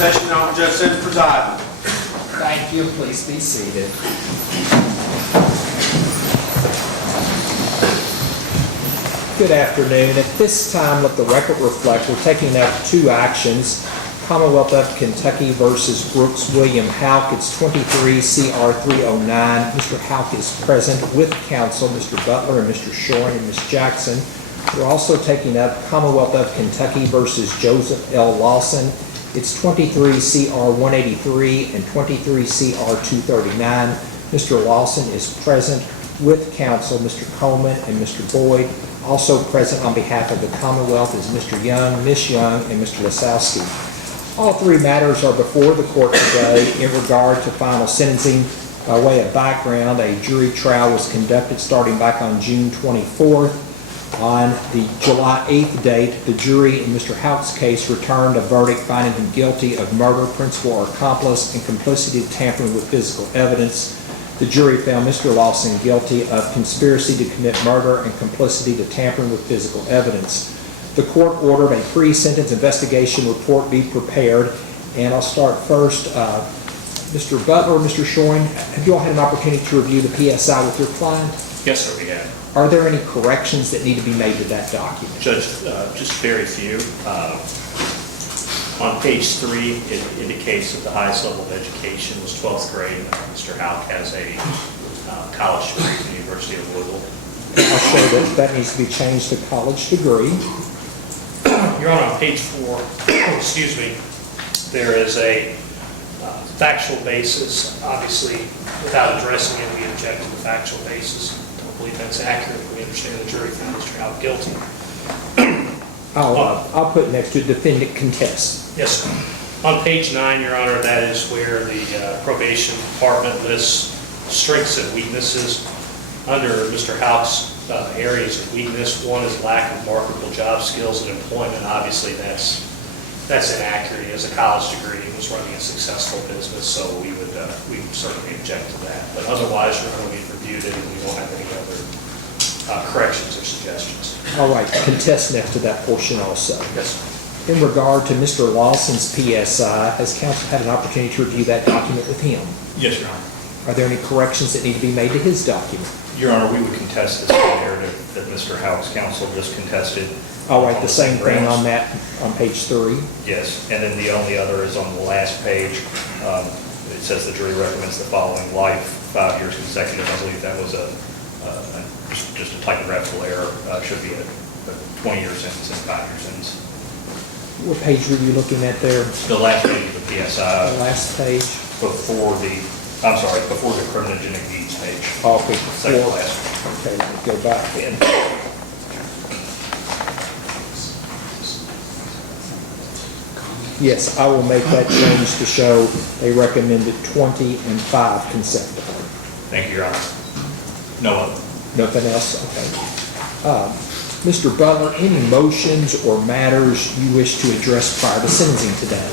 session now, Judge Sims presiding. Thank you. Please be seated. Good afternoon. At this time, let the record reflect, we're taking up two actions. Commonwealth of Kentucky versus Brooks William Houck. It's 23 CR 309. Mr. Houck is present with counsel, Mr. Butler and Mr. Shoren and Ms. Jackson. We're also taking up Commonwealth of Kentucky versus Joseph L. Lawson. It's 23 CR 183 and 23 CR 239. Mr. Lawson is present with counsel, Mr. Coleman and Mr. Boyd. Also present on behalf of the Commonwealth is Mr. Young, Ms. Young, and Mr. Lasowski. All three matters are before the court today in regard to final sentencing. By way of background, a jury trial was conducted starting back on June 24th. On the July 8th date, the jury in Mr. Houck's case returned a verdict finding him guilty of murder, principal or accomplice, and complicity to tampering with physical evidence. The jury found Mr. Lawson guilty of conspiracy to commit murder and complicity to tampering with physical evidence. The court ordered a pre-sentence investigation report be prepared, and I'll start first. Mr. Butler, Mr. Shoren, have you all had an opportunity to review the PSI with your client? Yes, sir, we have. Are there any corrections that need to be made to that document? Judge, just very few. On page 3, it indicates that the highest level of education was 12th grade. Mr. Houck has a college degree from the University of Louisville. I'll show that needs to be changed to college degree. Your Honor, on page 4, excuse me, there is a factual basis. Obviously, without addressing it, we object to the factual basis. Don't believe that's accurate. We understand the jury found Mr. Houck guilty. I'll put next to defendant contest. Yes, sir. On page 9, Your Honor, that is where the probation department lists strengths and weaknesses. Under Mr. Houck's areas of weakness, one is lack of marketable job skills and employment. Obviously, that's inaccurate. He has a college degree. He was running a successful business, so we would certainly object to that. But otherwise, Your Honor, we've reviewed it and we don't have any other corrections or suggestions. All right, contest next to that portion also. Yes, sir. In regard to Mr. Lawson's PSI, has counsel had an opportunity to review that document with him? Yes, Your Honor. Are there any corrections that need to be made to his document? Your Honor, we would contest the same narrative that Mr. Houck's counsel just contested. All right, the same thing on that, on page 3? Yes, and then the only other is on the last page. It says the jury recommends the following: life, 5 years consecutive. I believe that was just a typographical error. Should be a 20-year sentence and 5-year sentence. What page were you looking at there? The last page of the PSI. The last page? Before the criminogenic deeds page. Okay, Second before. last. Okay, let me go back then. Yes, I will make that change to show they recommended 20 and 5 consecutively. Thank you, Your Honor. No other. Nothing else? Okay. Mr. Butler, any motions or matters you wish to address prior to sentencing today?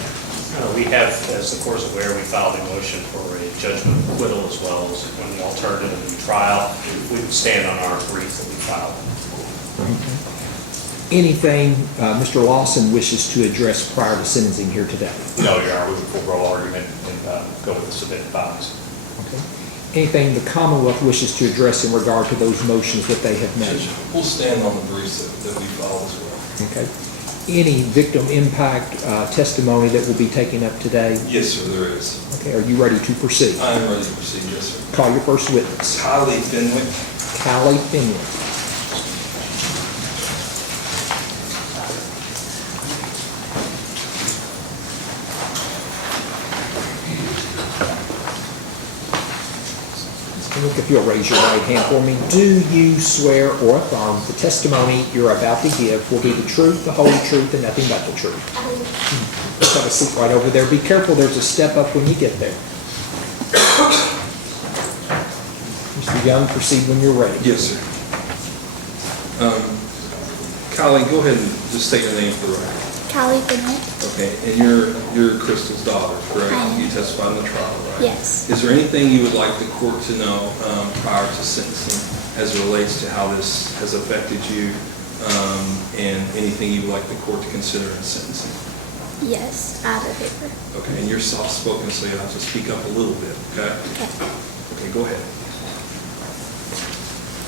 We have, as the court is aware, we filed a motion for a judgment of acquittal as well as when the alternative of the trial. We would stand on our brief that we filed. Anything Mr. Lawson wishes to address prior to sentencing here today? No, Your Honor. We would forego argument and go with the submitted filings. Okay. Anything the Commonwealth wishes to address in regard to those motions that they have made? We'll stand on the briefs that we filed as well. Okay. Any victim impact testimony that will be taken up today? Yes, sir, there is. Okay, are you ready to proceed? I am ready to proceed, yes, sir. Call your first witness. Kylie Fenwick. Callie Fenwick. Look, if you'll raise your right hand for me. Do you swear or affirm the testimony you're about to give will be the truth, the whole truth, and nothing but the truth? Let's have a seat right over there. Be careful, there's a step up when you get there. Mr. Young, proceed when you're ready. Yes, sir. Kylie, go ahead and just state your name for the record. Callie Fenwick. Okay, and you're Crystal's daughter, correct? I am. You testified in the trial, right? Yes. Is there anything you would like the court to know prior to sentencing as it relates to how this has affected you, and anything you would like the court to consider in sentencing? Yes, I have a paper. Okay, and you're soft-spoken, so you'll have to speak up a little bit, okay? Okay, go ahead.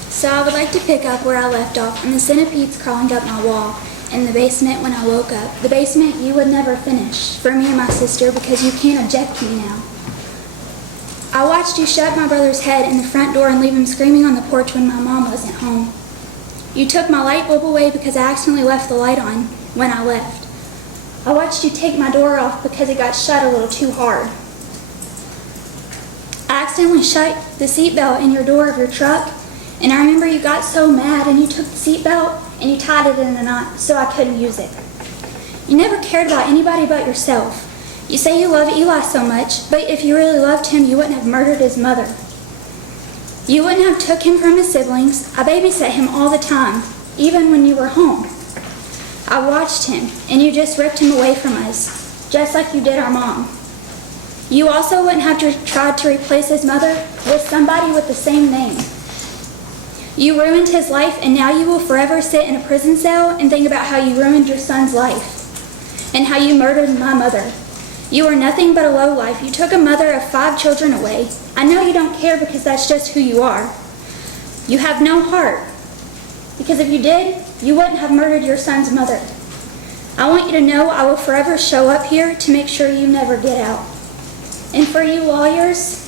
So I would like to pick up where I left off, and the centipedes crawling up my wall in the basement when I woke up. The basement you would never finish for me and my sister because you can't object to me now. I watched you shut my brother's head in the front door and leave him screaming on the porch when my mom wasn't home. You took my light bulb away because I accidentally left the light on when I left. I watched you take my door off because it got shut a little too hard. I accidentally shut the seatbelt in your door of your truck, and I remember you got so mad and you took the seatbelt and you tied it in a knot so I couldn't use it. You never cared about anybody but yourself. You say you love Eli so much, but if you really loved him, you wouldn't have murdered his mother. You wouldn't have took him from his siblings. I babysat him all the time, even when you were home. I watched him, and you just ripped him away from us, just like you did our mom. You also wouldn't have tried to replace his mother with somebody with the same name. You ruined his life, and now you will forever sit in a prison cell and think about how you ruined your son's life and how you murdered my mother. You are nothing but a lowlife. You took a mother of 5 children away. I know you don't care because that's just who you are. You have no heart, because if you did, you wouldn't have murdered your son's mother. I want you to know I will forever show up here to make sure you never get out. And for you lawyers,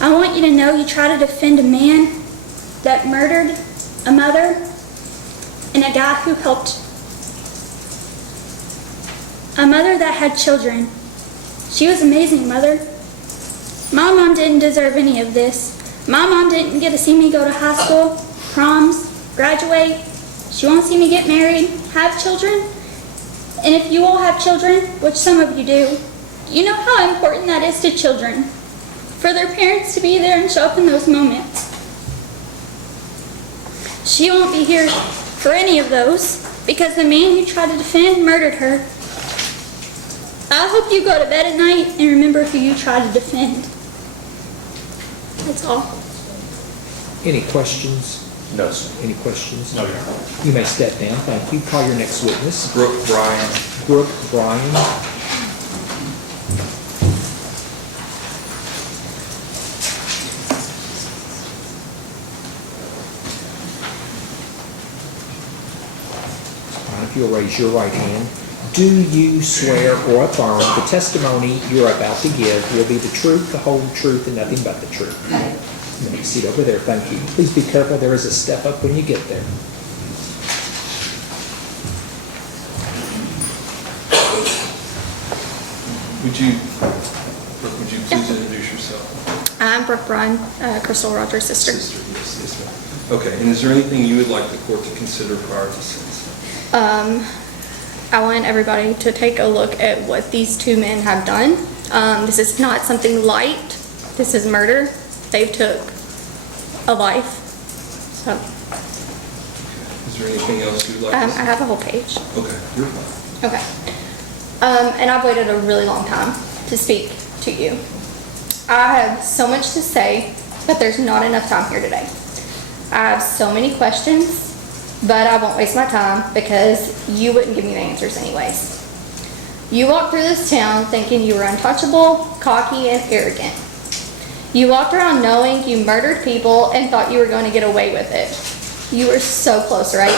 I want you to know you try to defend a man that murdered a mother and a guy who helped a mother that had children. She was amazing, mother. My mom didn't deserve any of this. My mom didn't get to see me go to high school, proms, graduate. She won't see me get married, have children. And if you all have children, which some of you do, you know how important that is to children, for their parents to be there and show up in those moments. She won't be here for any of those because the man you tried to defend murdered her. I hope you go to bed at night and remember who you tried to defend. That's all. Any questions? No, sir. Any questions? No, Your Honor. You may step down. Thank you. Call your next witness. Brooke Bryan. Brooke Bryan. If you'll raise your right hand. Do you swear or affirm the testimony you're about to give will be the truth, the whole truth, and nothing but the truth? You may sit over there. Thank you. Please be careful. There is a step up when you get there. Would you please introduce yourself? I'm Brooke Bryan, Crystal Rogers' sister. Yes, ma'am. Okay, and is there anything you would like the court to consider prior to sentencing? I want everybody to take a look at what these 2 men have done. This is not something light. This is murder. They've took a life. So, Is there anything else you'd like I to say? have a whole page. Okay, you're fine. Okay. And I've waited a really long time to speak to you. I have so much to say, but there's not enough time here today. I have so many questions, but I won't waste my time because you wouldn't give me the answers anyways. You walked through this town thinking you were untouchable, cocky, and arrogant. You walked around knowing you murdered people and thought you were going to get away with it. You were so close, right?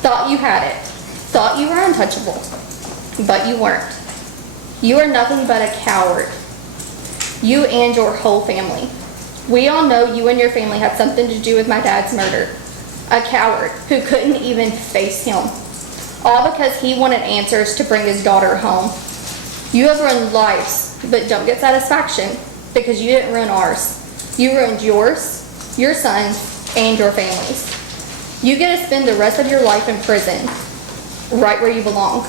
Thought you had it. Thought you were untouchable, but you weren't. You are nothing but a coward. You and your whole family. We all know you and your family had something to do with my dad's murder. A coward who couldn't even face him. All because he wanted answers to bring his daughter home. You have ruined lives, but don't get satisfaction because you didn't ruin ours. You ruined yours, your sons, and your families. You get to spend the rest of your life in prison, right where you belong.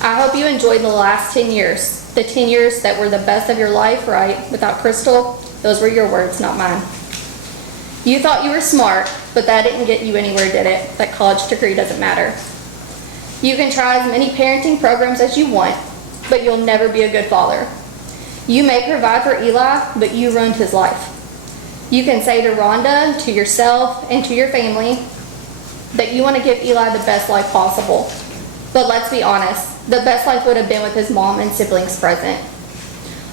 I hope you enjoyed the last 10 years. The 10 years that were the best of your life, right? Without Crystal, those were your words, not mine. You thought you were smart, but that didn't get you anywhere, did it? That college degree doesn't matter. You can try as many parenting programs as you want, but you'll never be a good father. You may provide for Eli, but you ruined his life. You can say to Rhonda, to yourself, and to your family that you want to give Eli the best life possible. But let's be honest, the best life would have been with his mom and siblings present.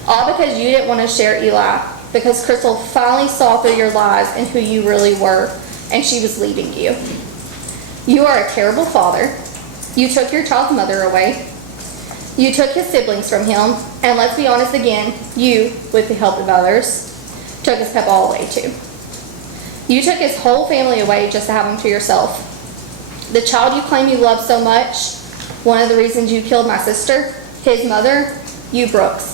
All because you didn't want to share Eli, because Crystal finally saw through your lies and who you really were, and she was leaving you. You are a terrible father. You took your child's mother away. You took his siblings from him, and let's be honest again, you, with the help of others, took his pep all away too. You took his whole family away just to have him to yourself. The child you claim you love so much, one of the reasons you killed my sister, his mother, you Brooks,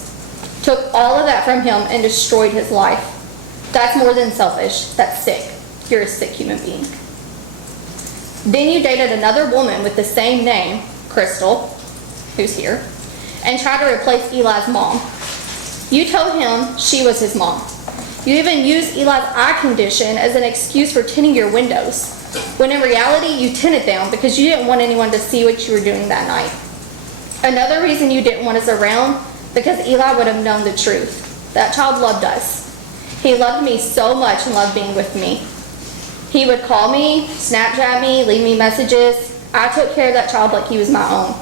took all of that from him and destroyed his life. That's more than selfish. That's sick. You're a sick human being. Then you dated another woman with the same name, Crystal, who's here, and tried to replace Eli's mom. You told him she was his mom. You even used Eli's eye condition as an excuse for tinting your windows, when in reality you tinted them because you didn't want anyone to see what you were doing that night. Another reason you didn't want us around, because Eli would have known the truth. That child loved us. He loved me so much and loved being with me. He would call me, Snapchat me, leave me messages. I took care of that child like he was my own.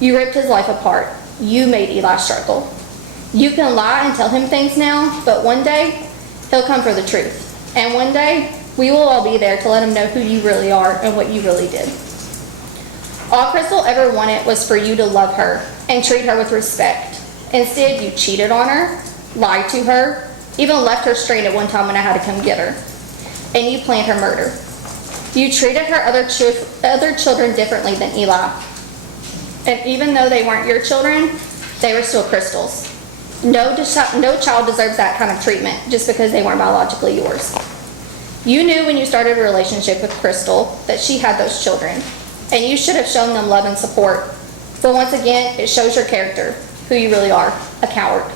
You ripped his life apart. You made Eli struggle. You can lie and tell him things now, but one day, he'll come for the truth. And one day, we will all be there to let him know who you really are and what you really did. All Crystal ever wanted was for you to love her and treat her with respect. Instead, you cheated on her, lied to her, even left her stranded one time when I had to come get her. And you planned her murder. You treated her other children differently than Eli. And even though they weren't your children, they were still Crystal's. No child deserves that kind of treatment just because they weren't biologically yours. You knew when you started a relationship with Crystal that she had those children, and you should have shown them love and support. But once again, it shows your character, who you really are, a coward.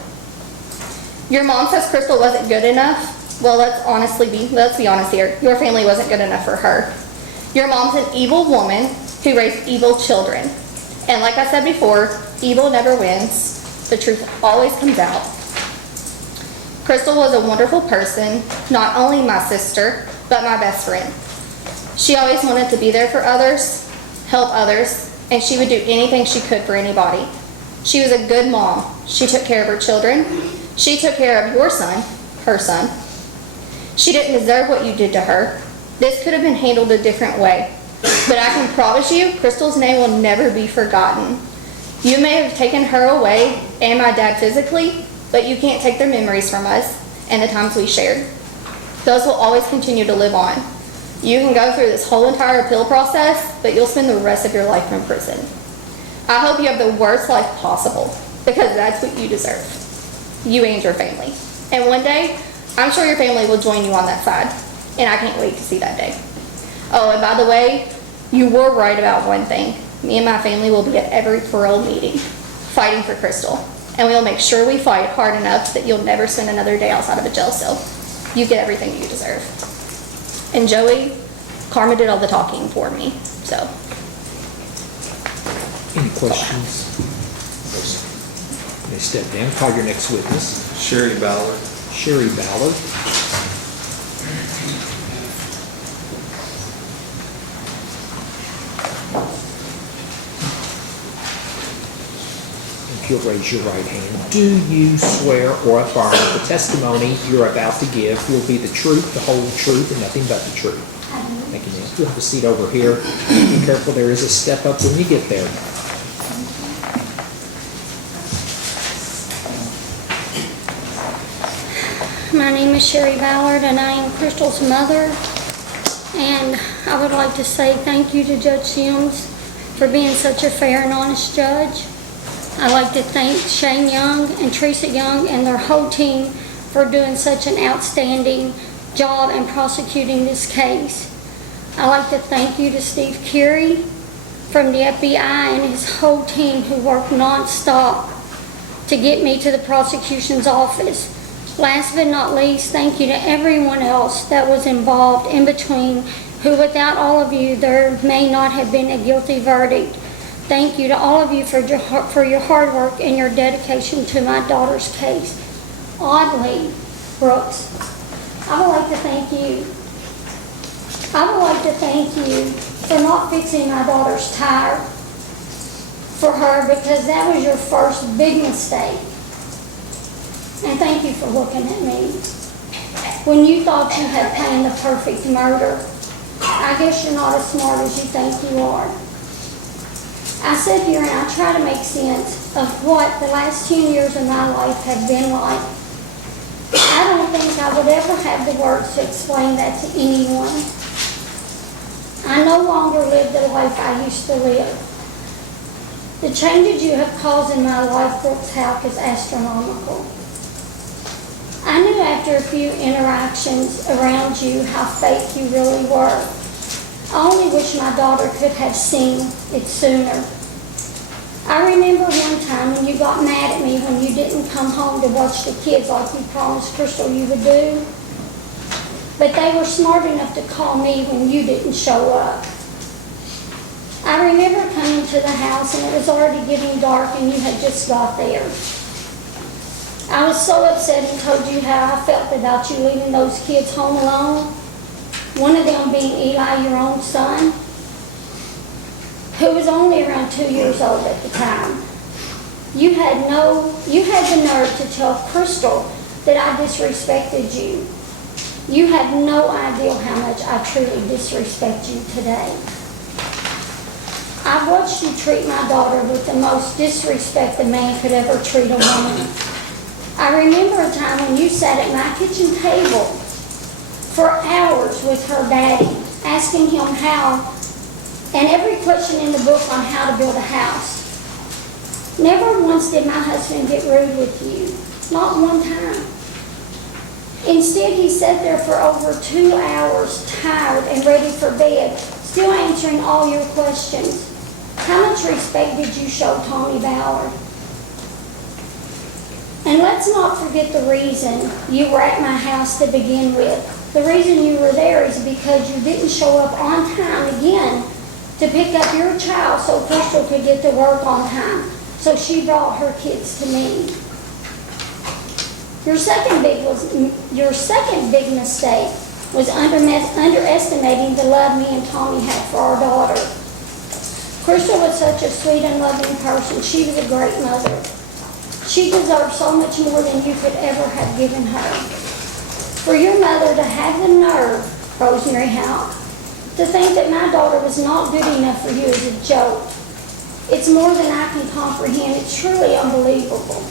Your mom says Crystal wasn't good enough. Well, let's be honest here. Your family wasn't good enough for her. Your mom's an evil woman who raised evil children. And like I said before, evil never wins. The truth always comes out. Crystal was a wonderful person, not only my sister, but my best friend. She always wanted to be there for others, help others, and she would do anything she could for anybody. She was a good mom. She took care of her children. She took care of your son, her son. She didn't deserve what you did to her. This could have been handled a different way. But I can promise you, Crystal's name will never be forgotten. You may have taken her away and my dad physically, but you can't take their memories from us and the times we shared. Those will always continue to live on. You can go through this whole entire appeal process, but you'll spend the rest of your life in prison. I hope you have the worst life possible, because that's what you deserve. You and your family. And one day, I'm sure your family will join you on that side, and I can't wait to see that day. Oh, and by the way, you were right about one thing. Me and my family will be at every parole meeting, fighting for Crystal. And we'll make sure we fight hard enough that you'll never spend another day outside of a jail cell. You get everything you deserve. And Joey, Karma did all the talking for me, so. Any questions? They step down. Call your next witness. Sherry Ballard. Sherry Ballard. If you'll raise your right hand. Do you swear or affirm that the testimony you're about to give will be the truth, the whole truth, and nothing but the truth? Thank you, ma'am. You'll have a seat over here. Be careful, there is a step up when you get there. My name is Sherry Ballard, and I am Crystal's mother. And I would like to say thank you to Judge Sims for being such a fair and honest judge. I'd like to thank Shane Young and Teresa Young and their whole team for doing such an outstanding job in prosecuting this case. I'd like to thank you to Steve Curie from the FBI and his whole team who worked non-stop to get me to the prosecution's office. Last but not least, thank you to everyone else that was involved in between, who without all of you, there may not have been a guilty verdict. Thank you to all of you for your hard work and your dedication to my daughter's case. Oddly, Brooks, I would like to thank you. I would like to thank you for not fixing my daughter's tire. for her because that was your first big mistake. And thank you for looking at me. When you thought you had planned the perfect murder, I guess you're not as smart as you think you are. I sit here and I try to make sense of what the last 10 years of my life have been like. I don't think I would ever have the words to explain that to anyone. I no longer live the life I used to live. The changes you have caused in my life, Brooks Houck, is astronomical. I knew after a few interactions around you how fake you really were. I only wish my daughter could have seen it sooner. I remember one time when you got mad at me when you didn't come home to watch the kids like you promised Crystal you would do. But they were smart enough to call me when you didn't show up. I remember coming to the house and it was already getting dark and you had just got there. I was so upset and told you how I felt about you leaving those kids home alone. One of them being Eli, your own son, who was only around 2 years old at the time. You had the nerve to tell Crystal that I disrespected you. You have no idea how much I truly disrespect you today. I've watched you treat my daughter with the most disrespect a man could ever treat a woman. I remember a time when you sat at my kitchen table for hours with her daddy, asking him how, and every question in the book on how to build a house. Never once did my husband get rude with you, not one time. Instead, he sat there for over 2 hours, tired and ready for bed, still answering all your questions. How much respect did you show Tommy Ballard? And let's not forget the reason you were at my house to begin with. The reason you were there is because you didn't show up on time again to pick up your child so Crystal could get to work on time. So she brought her kids to me. Your second big mistake was underestimating the love me and Tommy had for our daughter. Crystal was such a sweet and loving person. She was a great mother. She deserved so much more than you could ever have given her. For your mother to have the nerve, Rosemary Houck, to think that my daughter was not good enough for you is a joke. It's more than I can comprehend. It's truly unbelievable.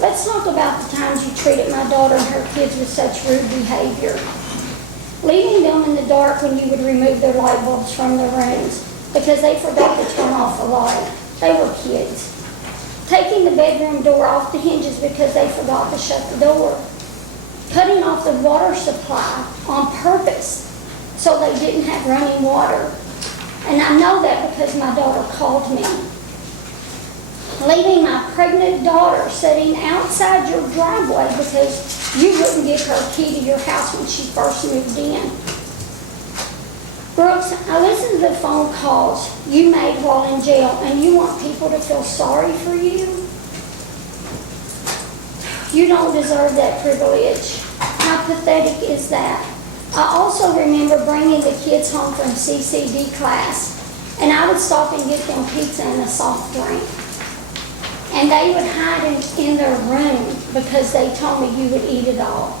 Let's talk about the times you treated my daughter and her kids with such rude behavior. Leaving them in the dark when you would remove their light bulbs from their rooms because they forgot to turn off the light. They were kids. Taking the bedroom door off the hinges because they forgot to shut the door. Cutting off the water supply on purpose so they didn't have running water. And I know that because my daughter called me. Leaving my pregnant daughter sitting outside your driveway because you wouldn't give her a key to your house when she first moved in. Brooks, I listened to the phone calls you made while in jail, and you want people to feel sorry for you? You don't deserve that privilege. How pathetic is that? I also remember bringing the kids home from CCD class, and I would stop and get them pizza and a soft drink. And they would hide in their room because they told me you would eat it all.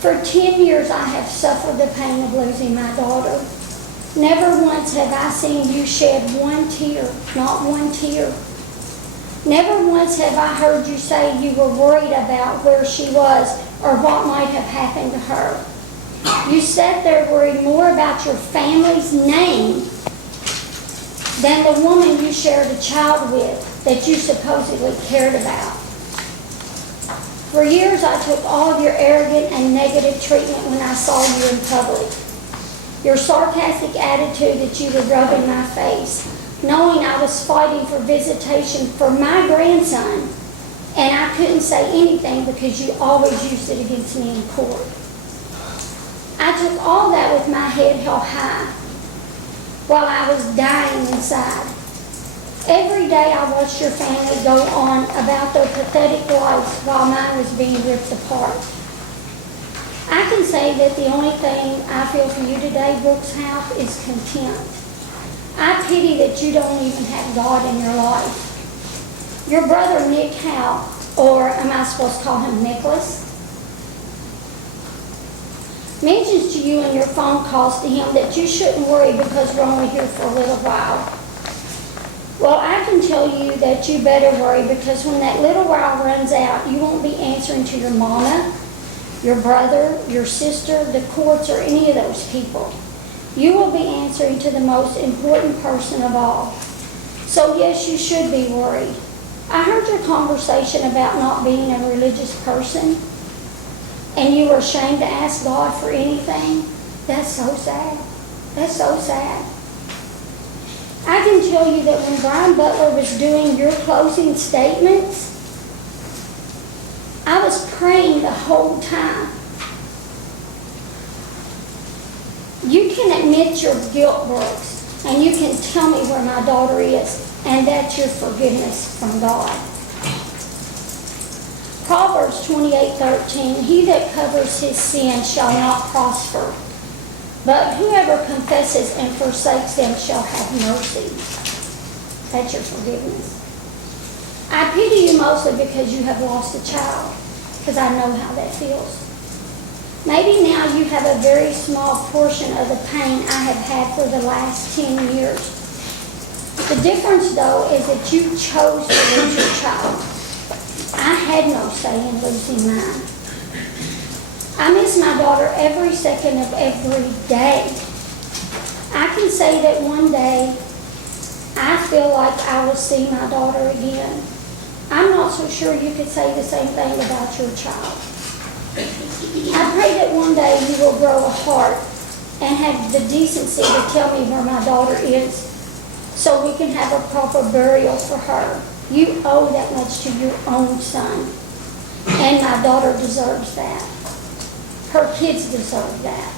For 10 years, I have suffered the pain of losing my daughter. Never once have I seen you shed one tear, not one tear. Never once have I heard you say you were worried about where she was or what might have happened to her. You sat there worried more about your family's name than the woman you shared a child with that you supposedly cared about. For years, I took all of your arrogant and negative treatment when I saw you in public. Your sarcastic attitude that you would rub in my face, knowing I was fighting for visitation for my grandson, and I couldn't say anything because you always used it against me in court. I took all that with my head held high while I was dying inside. Every day I watched your family go on about their pathetic lives while mine was being ripped apart. I can say that the only thing I feel for you today, Brooks Houck, is contempt. I pity that you don't even have God in your life. Your brother Nick Houck, or am I supposed to call him Nicholas, mentions to you in your phone calls to him that you shouldn't worry because we're only here for a little while. Well, I can tell you that you better worry, because when that little while runs out, you won't be answering to your mama, your brother, your sister, the courts, or any of those people. You will be answering to the most important person of all. So yes, you should be worried. I heard your conversation about not being a religious person, and you were ashamed to ask God for anything. That's so sad. That's so sad. I can tell you that when Brian Butler was doing your closing statements, I was praying the whole time. You can admit your guilt, Brooks, and you can tell me where my daughter is, and that's your forgiveness from God. Proverbs 28:13, he that covers his sin shall not prosper, but whoever confesses and forsakes them shall have mercy. That's your forgiveness. I pity you mostly because you have lost a child, because I know how that feels. Maybe now you have a very small portion of the pain I have had for the last 10 years. The difference, though, is that you chose to lose your child. I had no say in losing mine. I miss my daughter every second of every day. I can say that one day I feel like I will see my daughter again. I'm not so sure you could say the same thing about your child. I pray that one day you will grow a heart and have the decency to tell me where my daughter is, so we can have a proper burial for her. You owe that much to your own son, and my daughter deserves that. Her kids deserve that.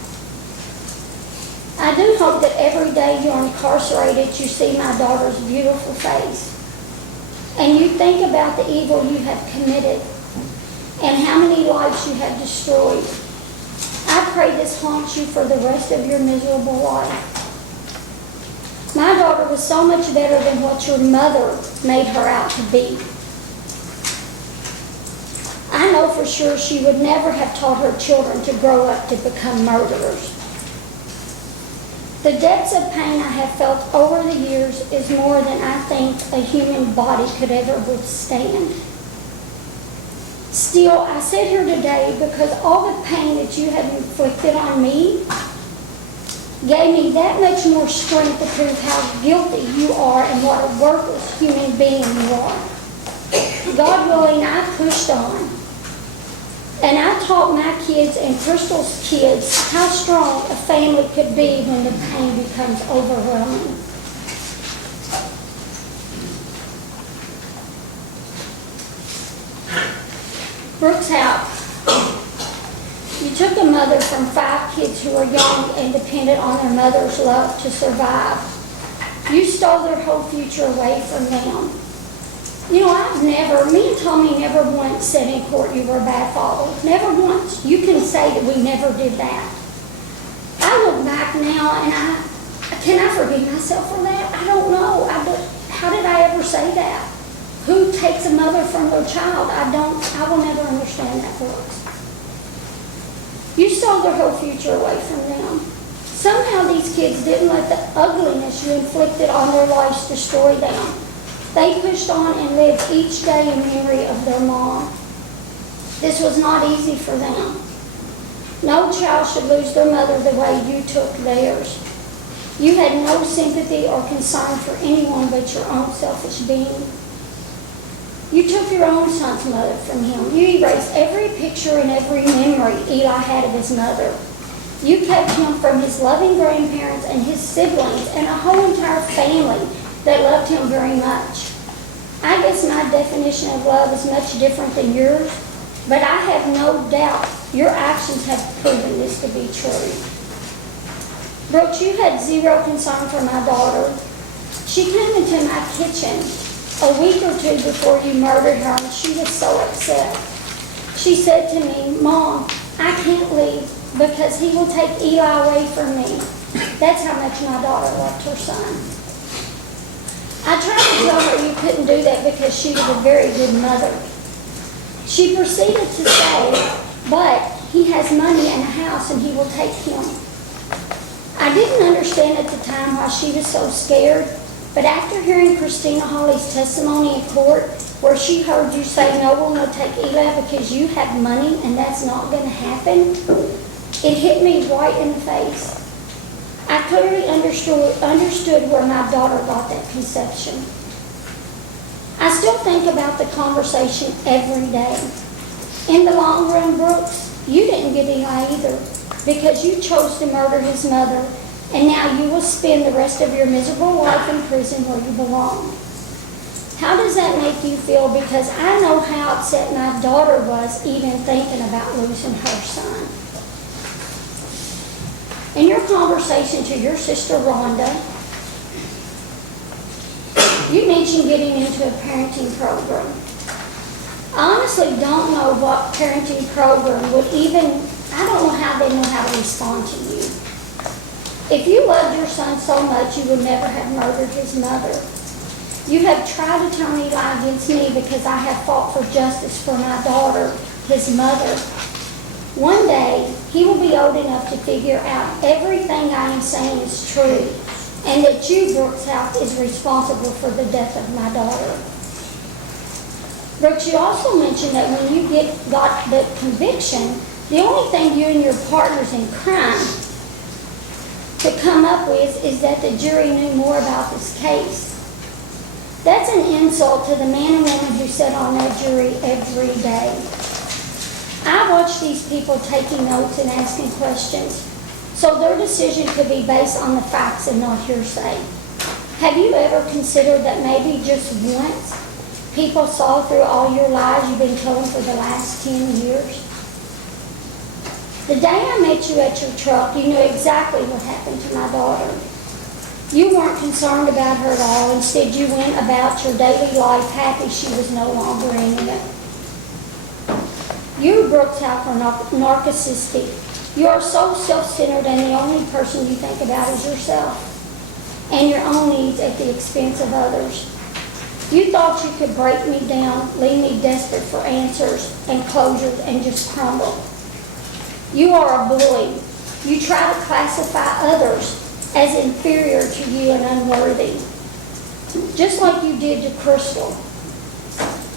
I do hope that every day you're incarcerated, you see my daughter's beautiful face, and you think about the evil you have committed and how many lives you have destroyed. I pray this haunts you for the rest of your miserable life. My daughter was so much better than what your mother made her out to be. I know for sure she would never have taught her children to grow up to become murderers. The depths of pain I have felt over the years is more than I think a human body could ever withstand. Still, I sit here today because all the pain that you have inflicted on me gave me that much more strength to prove how guilty you are and what a worthless human being you are. God willing, I pushed on. And I taught my kids and Crystal's kids how strong a family could be when the pain becomes overwhelming. Brooks Houck, you took a mother from 5 kids who were young and dependent on their mother's love to survive. You stole their whole future away from them. You know, me and Tommy never once said in court you were a bad father. Never once. You can say that we never did that. I look back now and can I forgive myself for that? I don't know. How did I ever say that? Who takes a mother from their child? I will never understand that, Brooks. You stole their whole future away from them. Somehow these kids didn't let the ugliness you inflicted on their lives destroy them. They pushed on and lived each day in memory of their mom. This was not easy for them. No child should lose their mother the way you took theirs. You had no sympathy or concern for anyone but your own selfish being. You took your own son's mother from him. You erased every picture and every memory Eli had of his mother. You kept him from his loving grandparents and his siblings and a whole entire family that loved him very much. I guess my definition of love is much different than yours, but I have no doubt your actions have proven this to be true. Brooks, you had zero concern for my daughter. She came into my kitchen a week or 2 before you murdered her, and she was so upset. She said to me, "Mom, I can't leave because he will take Eli away from me." That's how much my daughter loved her son. I tried to tell her you couldn't do that because she was a very good mother. She proceeded to say, but he has money and a house and he will take him. I didn't understand at the time why she was so scared, but after hearing Christina Hawley's testimony in court, where she heard you say no one will take Eli because you have money and that's not going to happen, it hit me right in the face. I clearly understood where my daughter got that conception. I still think about the conversation every day. In the long run, Brooks, you didn't get Eli either because you chose to murder his mother, and now you will spend the rest of your miserable life in prison where you belong. How does that make you feel? Because I know how upset my daughter was even thinking about losing her son. In your conversation to your sister Rhonda, you mentioned getting into a parenting program. I honestly don't know what parenting program would even, I don't know how they know how to respond to you. If you loved your son so much, you would never have murdered his mother. You have tried to turn Eli against me because I have fought for justice for my daughter, his mother. One day, he will be old enough to figure out everything I am saying is true, and that you, Brooks Houck, is responsible for the death of my daughter. Brooks, you also mentioned that when you got the conviction, the only thing you and your partners in crime could come up with is that the jury knew more about this case. That's an insult to the man and woman who sit on that jury every day. I watch these people taking notes and asking questions, so their decision could be based on the facts and not hearsay. Have you ever considered that maybe just once people saw through all your lies you've been telling for the last 10 years? The day I met you at your truck, you knew exactly what happened to my daughter. You weren't concerned about her at all. Instead, you went about your daily life happy she was no longer in it. You, Brooks Houck, are narcissistic. You are so self-centered, and the only person you think about is yourself and your own needs at the expense of others. You thought you could break me down, leave me desperate for answers and closures, and just crumble. You are a bully. You try to classify others as inferior to you and unworthy, just like you did to Crystal.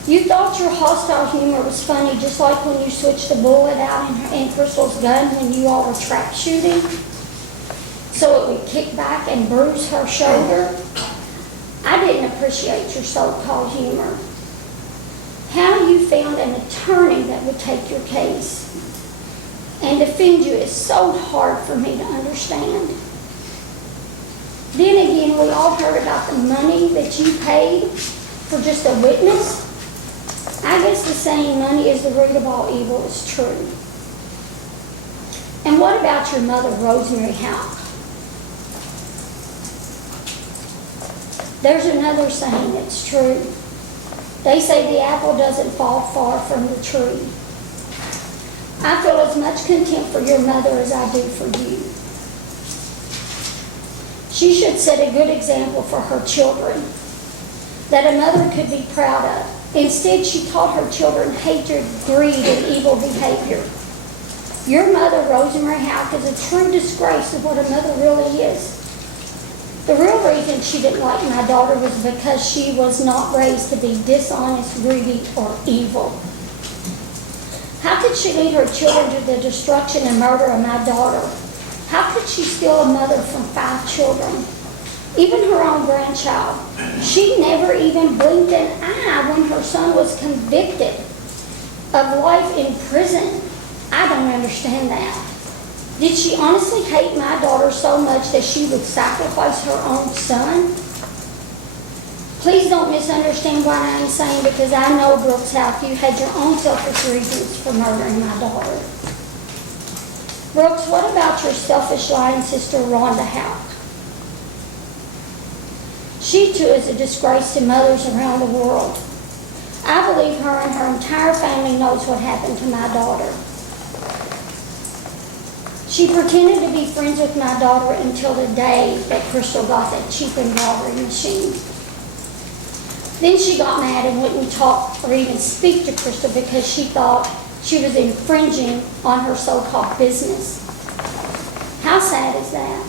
You thought your hostile humor was funny, just like when you switched the bullet out in Crystal's gun when you all were trap shooting, so it would kick back and bruise her shoulder. I didn't appreciate your so-called humor. How you found an attorney that would take your case and defend you is so hard for me to understand. Then again, we all heard about the money that you paid for just a witness. I guess the saying, money is the root of all evil, is true. And what about your mother, Rosemary Houck? There's another saying that's true. They say the apple doesn't fall far from the tree. I feel as much contempt for your mother as I do for you. She should set a good example for her children that a mother could be proud of. Instead, she taught her children hatred, greed, and evil behavior. Your mother, Rosemary Houck, is a true disgrace of what a mother really is. The real reason she didn't like my daughter was because she was not raised to be dishonest, greedy, or evil. How could she lead her children to the destruction and murder of my daughter? How could she steal a mother from 5 children? Even her own grandchild. She never even blinked an eye when her son was convicted of life in prison. I don't understand that. Did she honestly hate my daughter so much that she would sacrifice her own son? Please don't misunderstand what I am saying, because I know, Brooks Houck, you had your own selfish reasons for murdering my daughter. Brooks, what about your selfish, lying sister, Rhonda Houck? She, too, is a disgrace to mothers around the world. I believe her and her entire family knows what happened to my daughter. She pretended to be friends with my daughter until the day that Crystal got that cheap embroidery machine. Then she got mad and wouldn't talk or even speak to Crystal because she thought she was infringing on her so-called business. How sad is that?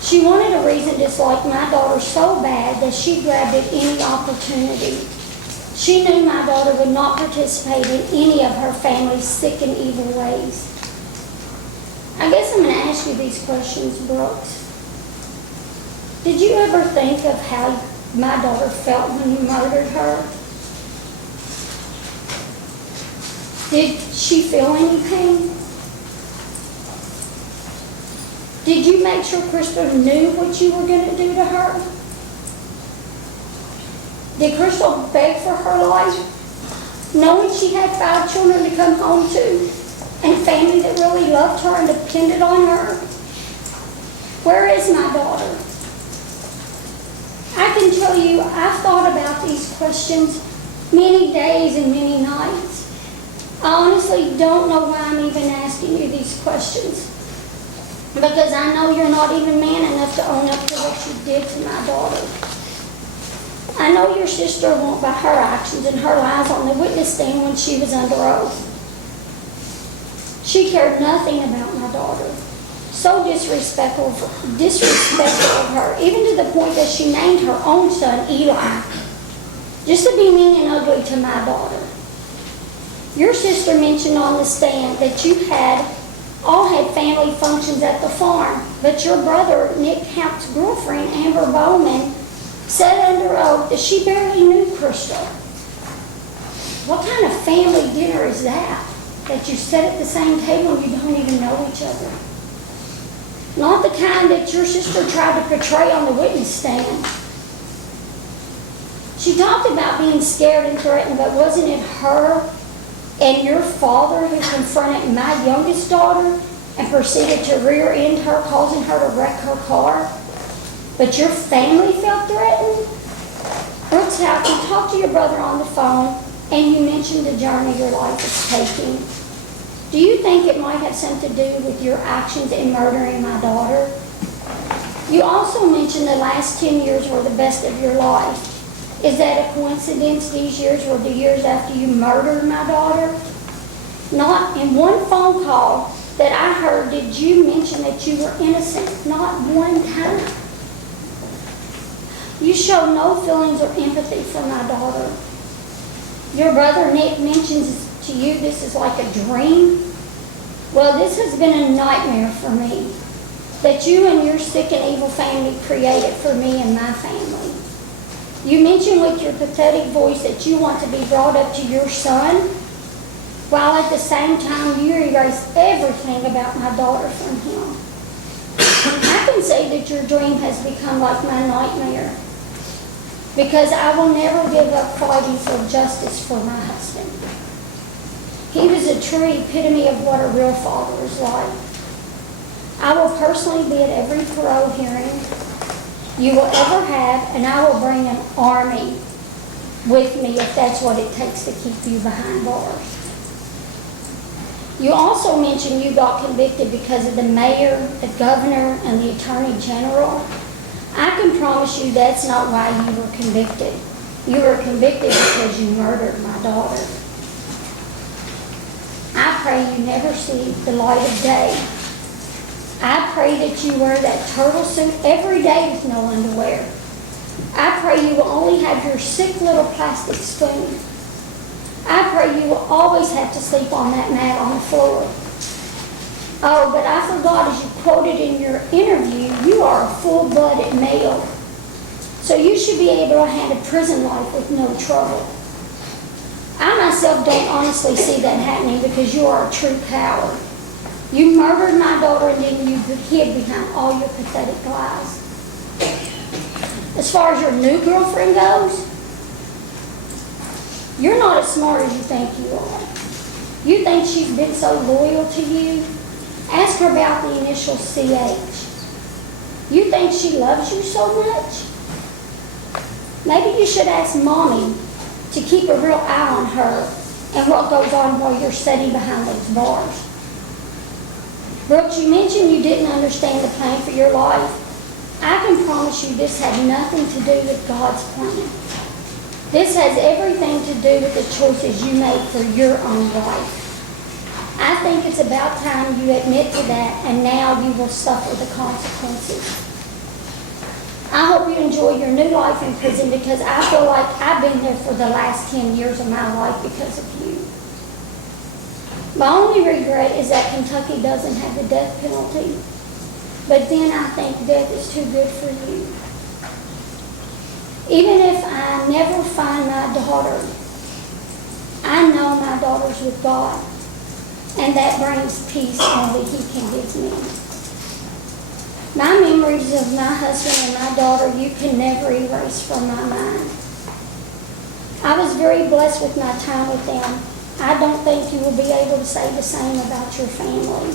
She wanted a reason to dislike my daughter so bad that she grabbed at any opportunity. She knew my daughter would not participate in any of her family's sick and evil ways. I guess I'm going to ask you these questions, Brooks. Did you ever think of how my daughter felt when you murdered her? Did she feel any pain? Did you make sure Crystal knew what you were going to do to her? Did Crystal beg for her life, knowing she had 5 children to come home to, and family that really loved her and depended on her? Where is my daughter? I can tell you, I've thought about these questions many days and many nights. I honestly don't know why I'm even asking you these questions, because I know you're not even man enough to own up to what you did to my daughter. I know your sister won't by her actions and her lies on the witness stand when she was under oath. She cared nothing about my daughter. So disrespectful of her, even to the point that she named her own son Eli, just to be mean and ugly to my daughter. Your sister mentioned on the stand that you all had family functions at the farm, but your brother, Nick Houck's girlfriend, Amber Bowman, said under oath that she barely knew Crystal. What kind of family dinner is that you sit at the same table and you don't even know each other? Not the kind that your sister tried to portray on the witness stand. She talked about being scared and threatened, but wasn't it her and your father who confronted my youngest daughter and proceeded to rear end her, causing her to wreck her car? But your family felt threatened? Brooks Houck, you talked to your brother on the phone and you mentioned the journey your life is taking. Do you think it might have something to do with your actions in murdering my daughter? You also mentioned the last 10 years were the best of your life. Is that a coincidence these years were the years after you murdered my daughter? Not in one phone call that I heard did you mention that you were innocent, not one time. You show no feelings or empathy for my daughter. Your brother Nick mentions to you this is like a dream. Well, this has been a nightmare for me that you and your sick and evil family created for me and my family. You mentioned with your pathetic voice that you want to be brought up to your son, while at the same time you erase everything about my daughter from him. I can say that your dream has become like my nightmare, because I will never give up fighting for justice for my husband. He was a true epitome of what a real father is like. I will personally be at every parole hearing you will ever have, and I will bring an army with me if that's what it takes to keep you behind bars. You also mentioned you got convicted because of the mayor, the governor, and the attorney general. I can promise you that's not why you were convicted. You were convicted because you murdered my daughter. I pray you never see the light of day. I pray that you wear that turtle suit every day with no underwear. I pray you will only have your sick little plastic spoon. I pray you will always have to sleep on that mat on the floor. Oh, but I forgot, as you quoted in your interview, you are a full-blooded male. So you should be able to handle prison life with no trouble. I myself don't honestly see that happening because you are a true coward. You murdered my daughter and then you hid behind all your pathetic lies. As far as your new girlfriend goes, you're not as smart as you think you are. You think she's been so loyal to you? Ask her about the initial CH. You think she loves you so much? Maybe you should ask Mommy to keep a real eye on her and what goes on while you're sitting behind those bars. Brooks, you mentioned you didn't understand the plan for your life. I can promise you this had nothing to do with God's plan. This has everything to do with the choices you make for your own life. I think it's about time you admit to that, and now you will suffer the consequences. I hope you enjoy your new life in prison, because I feel like I've been there for the last 10 years of my life because of you. My only regret is that Kentucky doesn't have the death penalty, but then I think death is too good for you. Even if I never find my daughter, I know my daughter's with God, and that brings peace only He can give me. My memories of my husband and my daughter you can never erase from my mind. I was very blessed with my time with them. I don't think you will be able to say the same about your family.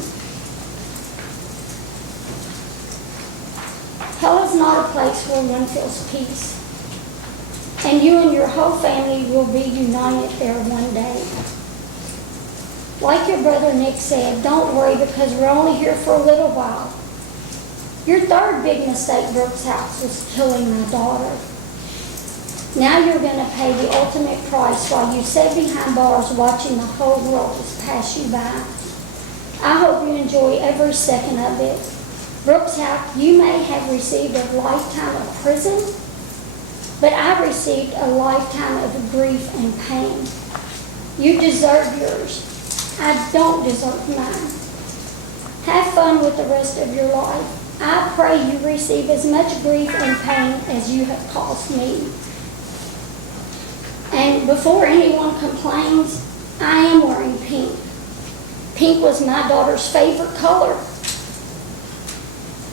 Hell is not a place where one feels peace, and you and your whole family will be united there one day. Like your brother Nick said, don't worry, because we're only here for a little while. Your third big mistake, Brooks Houck, was killing my daughter. Now you're going to pay the ultimate price while you sit behind bars watching the whole world just pass you by. I hope you enjoy every second of it. Brooks Houck, you may have received a lifetime of prison, but I received a lifetime of grief and pain. You deserve yours. I don't deserve mine. Have fun with the rest of your life. I pray you receive as much grief and pain as you have caused me. And before anyone complains, I am wearing pink. Pink was my daughter's favorite color.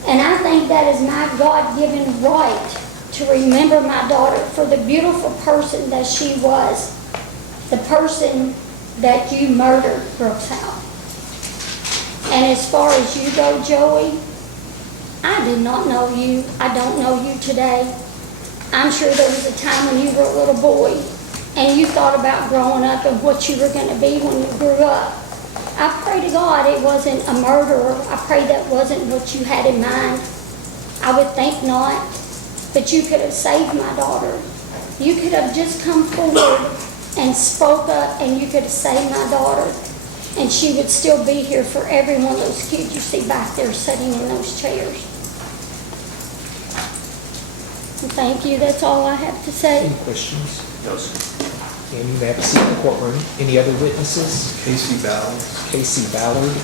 And I think that is my God-given right to remember my daughter for the beautiful person that she was, the person that you murdered, Brooks Houck. And as far as you go, Joey, I did not know you. I don't know you today. I'm sure there was a time when you were a little boy and you thought about growing up and what you were going to be when you grew up. I pray to God it wasn't a murderer. I pray that wasn't what you had in mind. I would think not. But you could have saved my daughter. You could have just come forward and spoke up, and you could have saved my daughter. And she would still be here for every one of those kids you see back there sitting in those chairs. And thank you. That's all I have to say. Any questions? No, sir. And you may have a seat in the courtroom. Any other witnesses? Casey Ballard. Casey Ballard.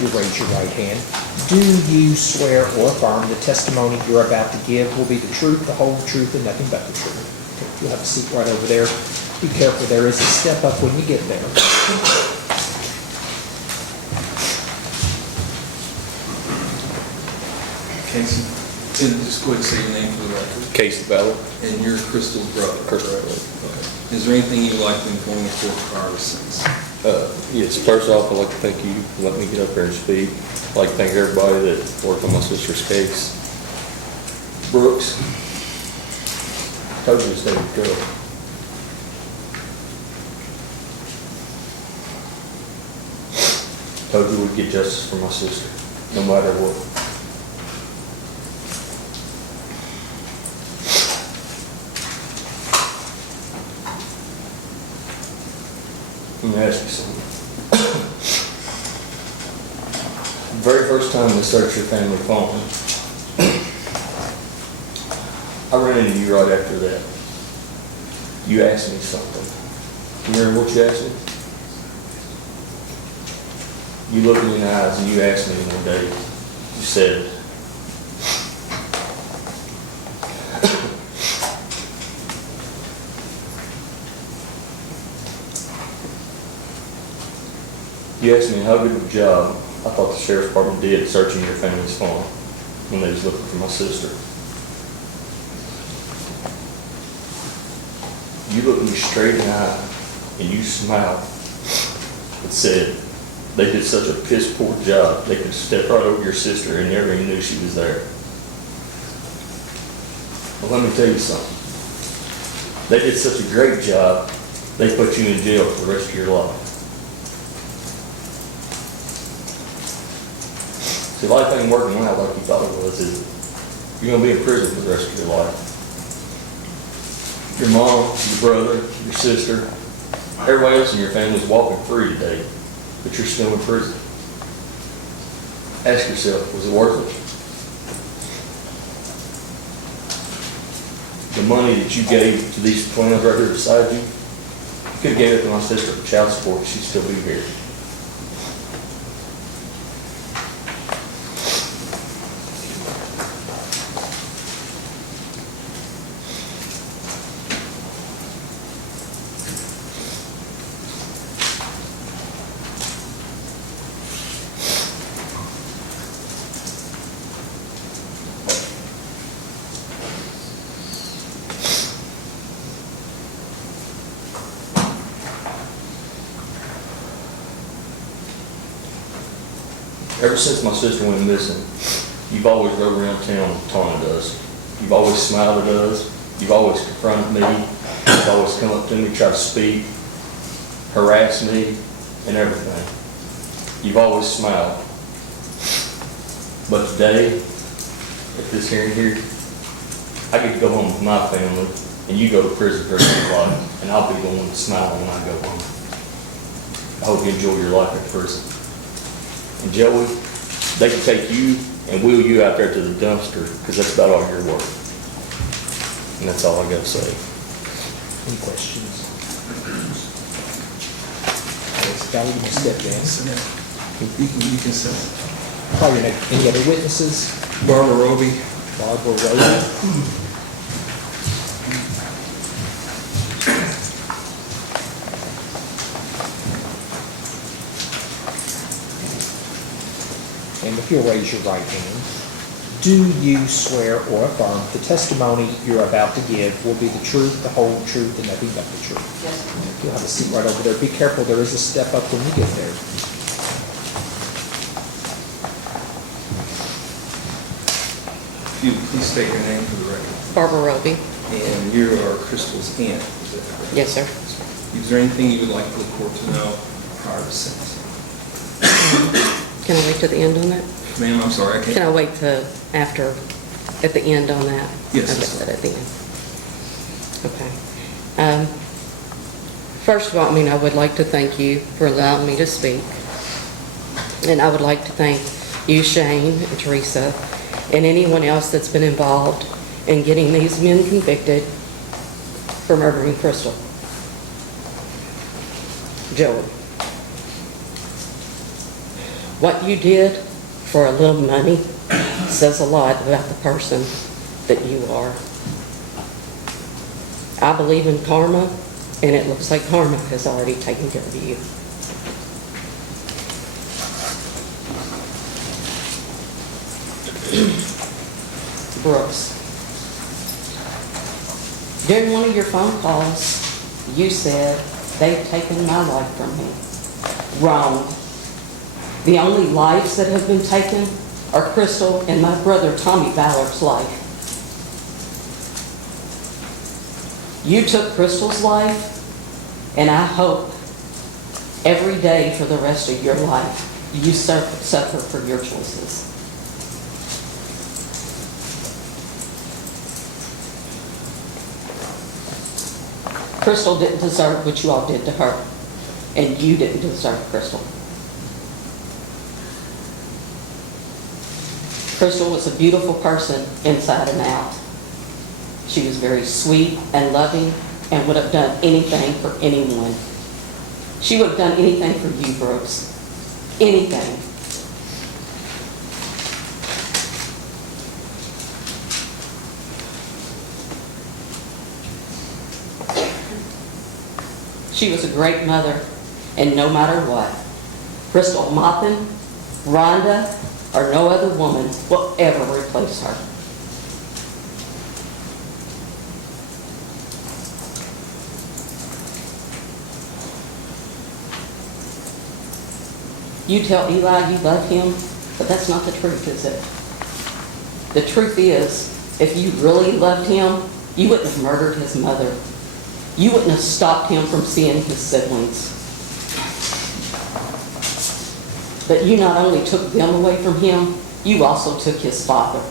You raise your right hand. Do you swear or affirm the testimony you're about to give will be the truth, the whole truth, and nothing but the truth? Okay, you'll have a seat right over there. Be careful, there is a step up when you get there. Casey, and just go ahead and say your name for the record. Casey Ballard. And you're Crystal's brother. Crystal. Okay. Is there anything you'd like to inform the court prior to sentence? Yes, first off, I'd like to thank you for letting me get up here and speak. I'd like to thank everybody that worked on my sister's case. Brooks, told you to stay with girl. Told you we'd get justice for my sister, no matter what. Let me ask you something. The very first time they searched your family phone, I ran into you right after that. You asked me something. You remember what you asked me? You looked me in the eyes and you asked me one day, you said, you asked me how good of a job I thought the sheriff's department did searching your family's phone when they was looking for my sister. You looked me straight in the eye and you smiled and said they did such a piss poor job they could step right over your sister and never even knew she was there. Well, let me tell you something. They did such a great job they put you in jail for the rest of your life. See, life ain't working out like you thought it was, is it? You're gonna be in prison for the rest of your life. Your mom, your brother, your sister, everybody else in your family's walking free today, but you're still in prison. Ask yourself, was it worth it? The money that you gave to these twins right here beside you, you could have gave it to my sister for child support, she'd still be here. Ever since my sister went missing, you've always rode around town and taunted us. You've always smiled at us. You've always confronted me. You've always come up to me, tried to speak, harass me, and everything. You've always smiled. But today, at this hearing here, I get to go home with my family, and you go to prison for the rest of your life, and I'll be the one smiling when I go home. I hope you enjoy your life in prison. And Joey, they can take you and wheel you out there to the dumpster, because that's about all you're worth. And that's all I got to say. Any questions? Scotty, you can step down. You can say. Call your name. Any other witnesses? Barbara Roby. Barbara Roby. And if you'll raise your right hand, do you swear or affirm the testimony you're about to give will be the truth, the whole truth, and nothing but the truth? Yes. You'll have a seat right over there. Be careful, there is a step up when you get there. If you please state your name for the record. Barbara Roby. And you are Crystal's aunt, is that correct? Yes, sir. Is there anything you would like the court to know prior to sentencing? Can I wait to the end on that? Ma'am, I'm sorry, I can't. Can I wait to after, at the end on that? Yes, I'll that's get that at the end. Okay. First of all, I would like to thank you for allowing me to speak. And I would like to thank you, Shane and Teresa, and anyone else that's been involved in getting these men convicted for murdering Crystal. Joey, what you did for a little money says a lot about the person that you are. I believe in karma, and it looks like karma has already taken care of you. Brooks, during one of your phone calls, you said they've taken my life from me. Wrong. The only lives that have been taken are Crystal and my brother Tommy Ballard's life. You took Crystal's life, and I hope every day for the rest of your life you suffer for your choices. Crystal didn't deserve what you all did to her, and you didn't deserve Crystal. Crystal was a beautiful person inside and out. She was very sweet and loving and would have done anything for anyone. She would have done anything for you, Brooks. Anything. She was a great mother, and no matter what, Crystal Maupin, Rhonda, or no other woman will ever replace her. You tell Eli you love him, but that's not the truth, is it? The truth is, if you really loved him, you wouldn't have murdered his mother. You wouldn't have stopped him from seeing his siblings. But you not only took them away from him, you also took his father.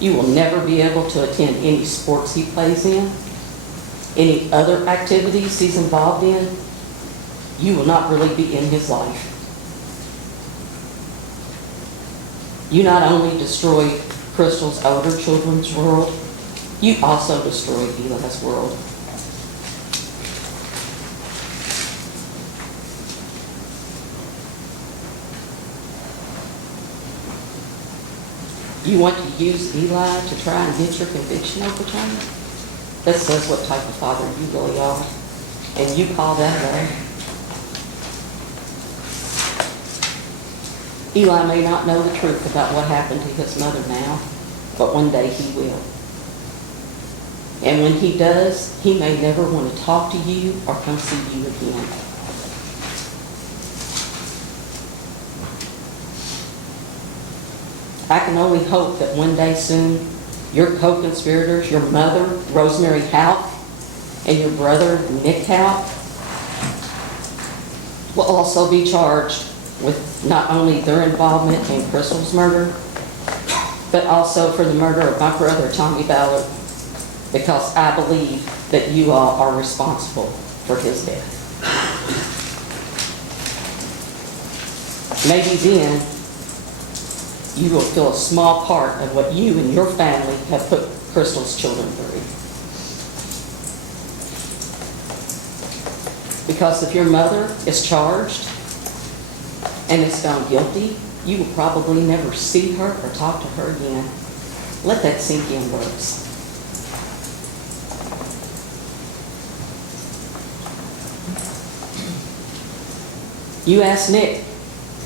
You will never be able to attend any sports he plays in, any other activities he's involved in. You will not really be in his life. You not only destroyed Crystal's older children's world, you also destroyed Eli's world. You want to use Eli to try and get your conviction overturned? That says what type of father you really are. And you call that love? Eli may not know the truth about what happened to his mother now, but one day he will. And when he does, he may never want to talk to you or come see you again. I can only hope that one day soon, your co-conspirators, your mother, Rosemary Houck, and your brother, Nick Houck, will also be charged with not only their involvement in Crystal's murder, but also for the murder of my brother, Tommy Ballard, because I believe that you all are responsible for his death. Maybe then, you will feel a small part of what you and your family have put Crystal's children through. Because if your mother is charged and is found guilty, you will probably never see her or talk to her again. Let that sink in, Brooks. You asked Nick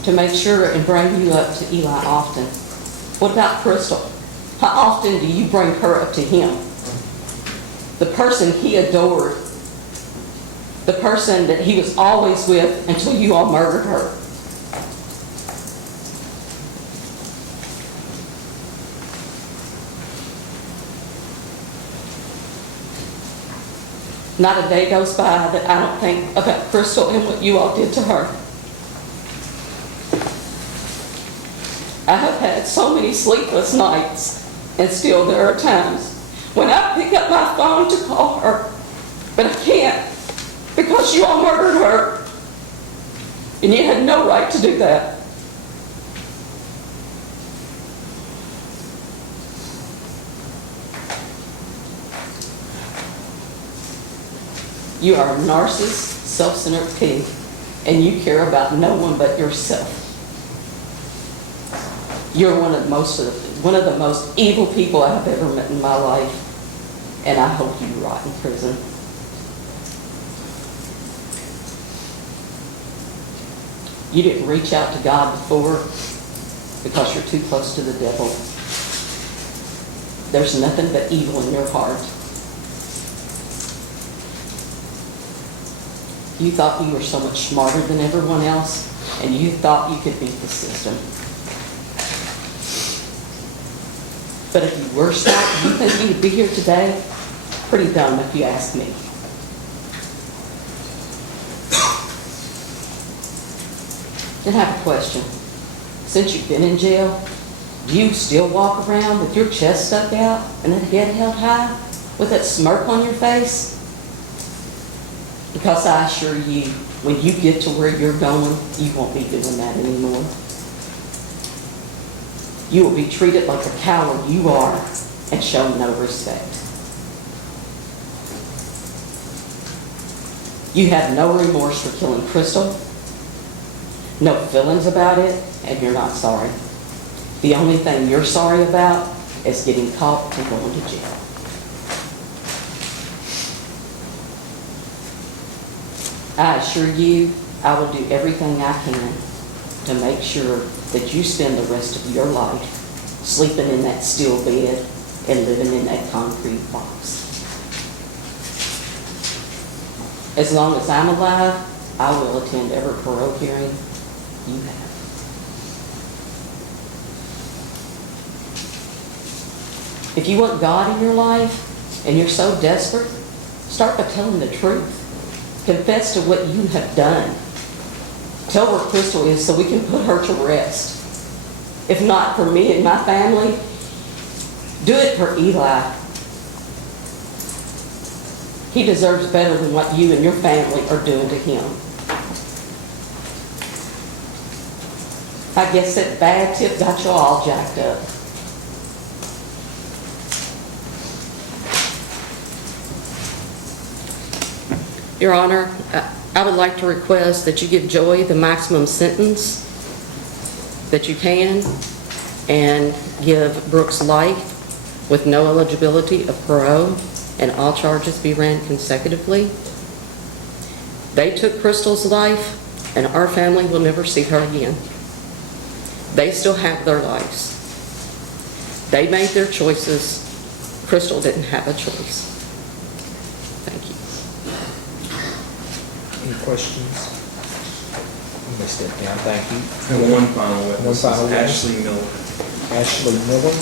to make sure and bring you up to Eli often. What about Crystal? How often do you bring her up to him? The person he adored. The person that he was always with until you all murdered her. Not a day goes by that I don't think about Crystal and what you all did to her. I have had so many sleepless nights, and still there are times when I pick up my phone to call her, but I can't because you all murdered her, and you had no right to do that. You are a narcissist, self-centered pig, and you care about no one but yourself. You're one of the most evil people I have ever met in my life, and I hope you rot in prison. You didn't reach out to God before because you're too close to the devil. There's nothing but evil in your heart. You thought you were so much smarter than everyone else, and you thought you could beat the system. But if you were smart, you think you would be here today? Pretty dumb if you ask me. Then I have a question. Since you've been in jail, do you still walk around with your chest stuck out and that head held high with that smirk on your face? Because I assure you, when you get to where you're going, you won't be doing that anymore. You will be treated like the coward you are and shown no respect. You have no remorse for killing Crystal, no feelings about it, and you're not sorry. The only thing you're sorry about is getting caught and going to jail. I assure you, I will do everything I can to make sure that you spend the rest of your life sleeping in that steel bed and living in that concrete box. As long as I'm alive, I will attend every parole hearing you have. If you want God in your life and you're so desperate, start by telling the truth. Confess to what you have done tell where Crystal is so we can put her to rest. If not for me and my family, do it for Eli. He deserves better than what you and your family are doing to him. I guess that bad tip got you all jacked up. Your Honor, I would like to request that you give Joey the maximum sentence that you can and give Brooks life with no eligibility of parole and all charges be ran consecutively. They took Crystal's life and our family will never see her again. They still have their lives. They made their choices. Crystal didn't have a choice. Thank you. Any questions? You may step down, thank you. And one final witness, One final witness. Ashley Miller. Ashley Miller.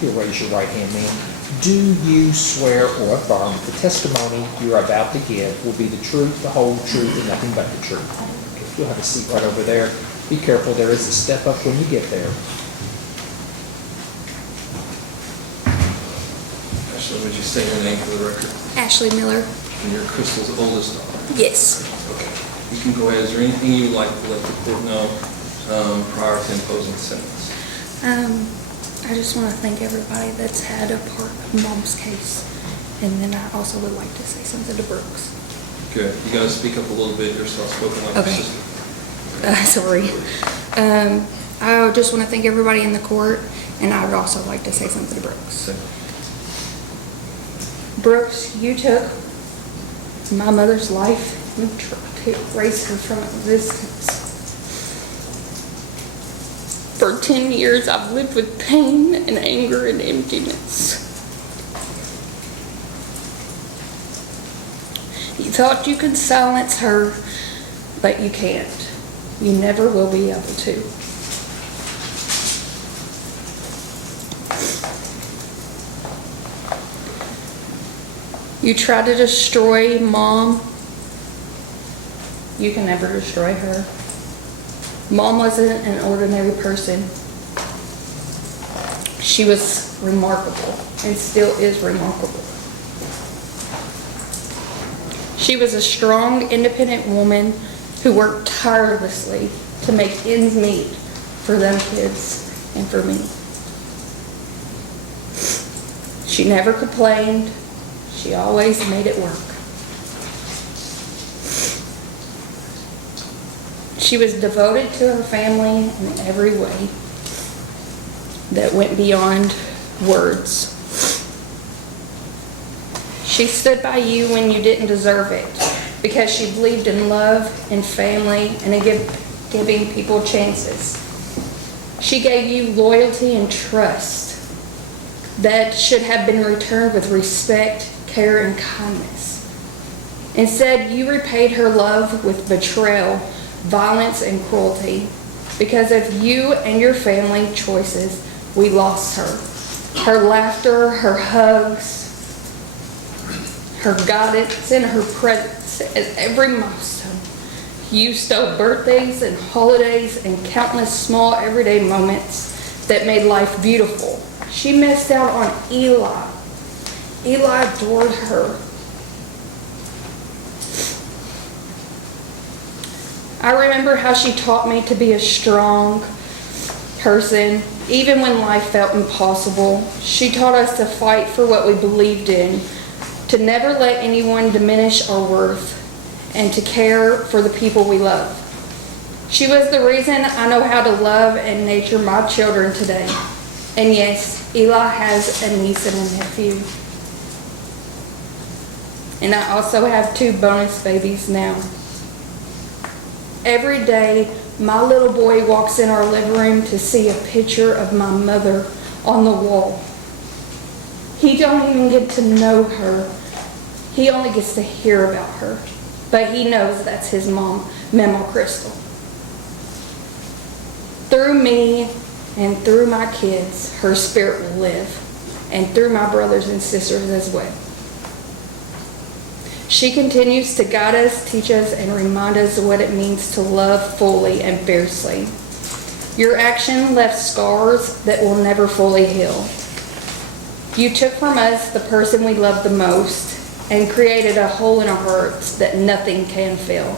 You'll raise your right hand, ma'am. Do you swear or affirm that the testimony you're about to give will be the truth, the whole truth, and nothing but the truth? Okay, you'll have a seat right over there. Be careful, there is a step up when you get there. Ashley, would you say your name for the record? Ashley Miller. And you're Crystal's oldest daughter? Yes. Okay. You can go ahead. Is there anything you'd like to let the court know prior to imposing the sentence? I just want to thank everybody that's had a part of Mom's case. And then I also would like to say something to Brooks. Good. You got to speak up a little bit. You're soft-spoken like Okay. your sister. Sorry. I just want to thank everybody in the court, and I would also like to say something to Brooks. Say it. Brooks, you took my mother's life and tried to erase her from existence. For 10 years, I've lived with pain and anger and emptiness. You thought you could silence her, but you can't. You never will be able to. You tried to destroy Mom. You can never destroy her. Mom wasn't an ordinary person. She was remarkable and still is remarkable. She was a strong, independent woman who worked tirelessly to make ends meet for them kids and for me. She never complained. She always made it work. She was devoted to her family in every way that went beyond words. She stood by you when you didn't deserve it because she believed in love and family and in giving people chances. She gave you loyalty and trust that should have been returned with respect, care, and kindness. Instead, you repaid her love with betrayal, violence, and cruelty. Because of you and your family choices, we lost her. Her laughter, her hugs, her guidance, and her presence at every milestone. You stole birthdays and holidays and countless small everyday moments that made life beautiful. She missed out on Eli. Eli adored her. I remember how she taught me to be a strong person, even when life felt impossible. She taught us to fight for what we believed in, to never let anyone diminish our worth, and to care for the people we love. She was the reason I know how to love and nurture my children today. And yes, Eli has a niece and a nephew. And I also have 2 bonus babies now. Every day, my little boy walks in our living room to see a picture of my mother on the wall. He don't even get to know her. He only gets to hear about her. But he knows that's his mom, Mama Crystal. Through me and through my kids, her spirit will live, and through my brothers and sisters as well. She continues to guide us, teach us, and remind us of what it means to love fully and fiercely. Your action left scars that will never fully heal. You took from us the person we loved the most and created a hole in our hearts that nothing can fill.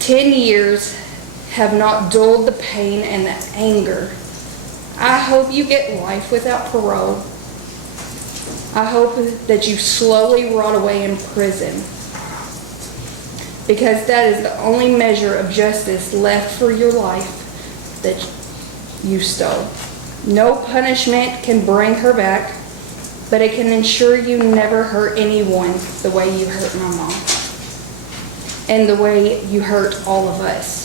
10 years have not dulled the pain and the anger. I hope you get life without parole. I hope that you slowly rot away in prison, because that is the only measure of justice left for your life that you stole. No punishment can bring her back, but it can ensure you never hurt anyone the way you hurt my mom and the way you hurt all of us.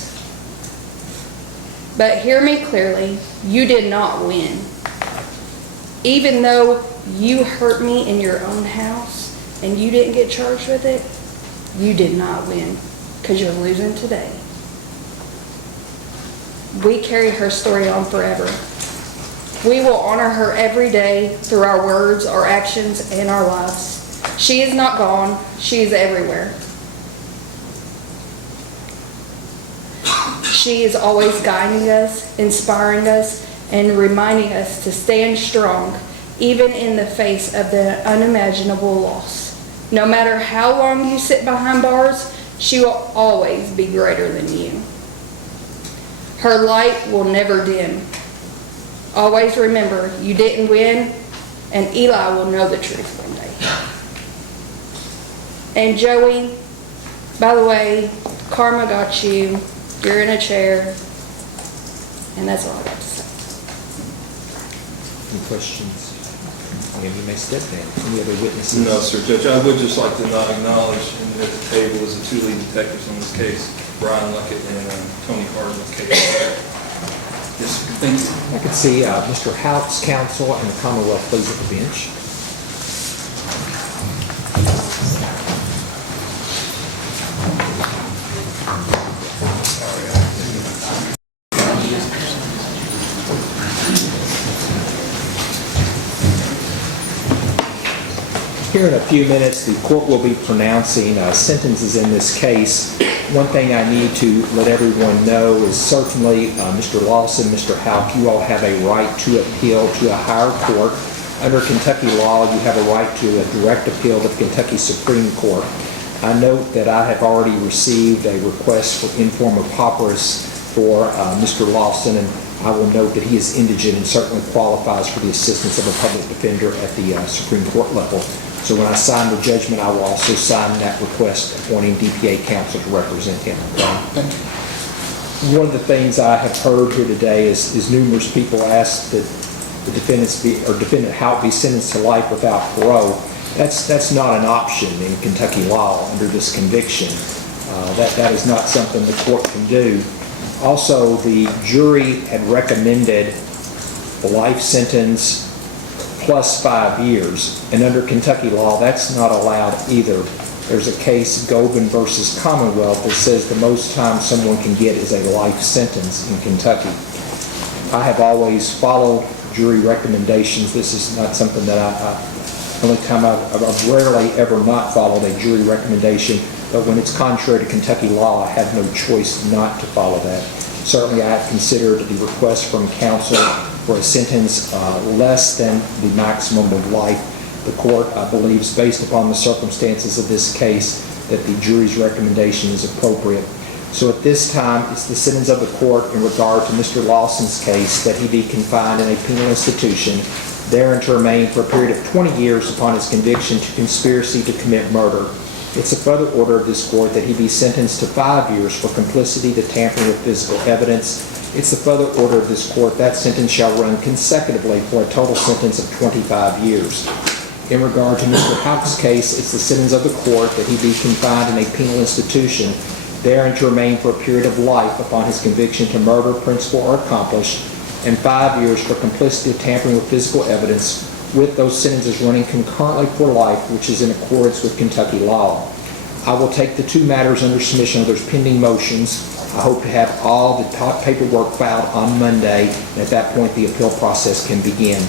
But hear me clearly, you did not win. Even though you hurt me in your own house and you didn't get charged with it, you did not win, because you're losing today. We carry her story on forever. We will honor her every day through our words, our actions, and our lives. She is not gone. She is everywhere. She is always guiding us, inspiring us, and reminding us to stand strong, even in the face of the unimaginable loss. No matter how long you sit behind bars, she will always be greater than you. Her light will never dim. Always remember, you didn't win, and Eli will know the truth one day. And Joey, by the way, karma got you. You're in a chair, and that's all I got to say. Any questions? Ma'am, you may step down. Any other witnesses? No, sir, Judge. I would just like to not acknowledge at the table is the two lead detectives on this case, Brian Luckett and Tony Hardin with case. Yes, sir. Thank you. I could see Mr. Houck's counsel and the Commonwealth please at the bench. Here in a few minutes, the court will be pronouncing sentences in this case. One thing I need to let everyone know is certainly Mr. Lawson, Mr. Houck, you all have a right to appeal to a higher court. Under Kentucky law, you have a right to a direct appeal to the Kentucky Supreme Court. I note that I have already received a request for informa pauperis for Mr. Lawson, and I will note that he is indigent and certainly qualifies for the assistance of a public defender at the Supreme Court level. So when I sign the judgment, I will also sign that request appointing DPA counsel to represent him. One of the things I have heard here today is numerous people ask that the defendant Houck be sentenced to life without parole. That's not an option in Kentucky law under this conviction. That is not something the court can do. Also, the jury had recommended the life sentence plus 5 years, and under Kentucky law, that's not allowed either. There's a case, Goben versus Commonwealth, that says the most time someone can get is a life sentence in Kentucky. I have always followed jury recommendations. This is not something that I've rarely ever not followed a jury recommendation, but when it's contrary to Kentucky law, I have no choice not to follow that. Certainly, I have considered the request from counsel for a sentence less than the maximum of life. The court believes, based upon the circumstances of this case, that the jury's recommendation is appropriate. So at this time, it's the sentence of the court in regard to Mr. Lawson's case that he be confined in a penal institution, therein to remain for a period of 20 years upon his conviction to conspiracy to commit murder. It's a further order of this court that he be sentenced to 5 years for complicity to tampering with physical evidence. It's the further order of this court that sentence shall run consecutively for a total sentence of 25 years. In regard to Mr. Houck's case, it's the sentence of the court that he be confined in a penal institution, therein to remain for a period of life upon his conviction to murder, principal, or accomplish, and 5 years for complicity of tampering with physical evidence, with those sentences running concurrently for life, which is in accordance with Kentucky law. I will take the two matters under submission of those pending motions. I hope to have all the paperwork filed on Monday, and at that point, the appeal process can begin.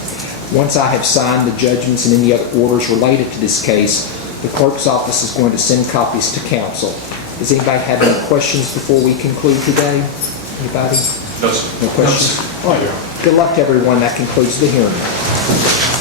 Once I have signed the judgments and any other orders related to this case, the clerk's office is going to send copies to council. Does anybody have any questions before we conclude today? Anybody? No, sir. No questions? All right. Good luck to everyone. That concludes the hearing.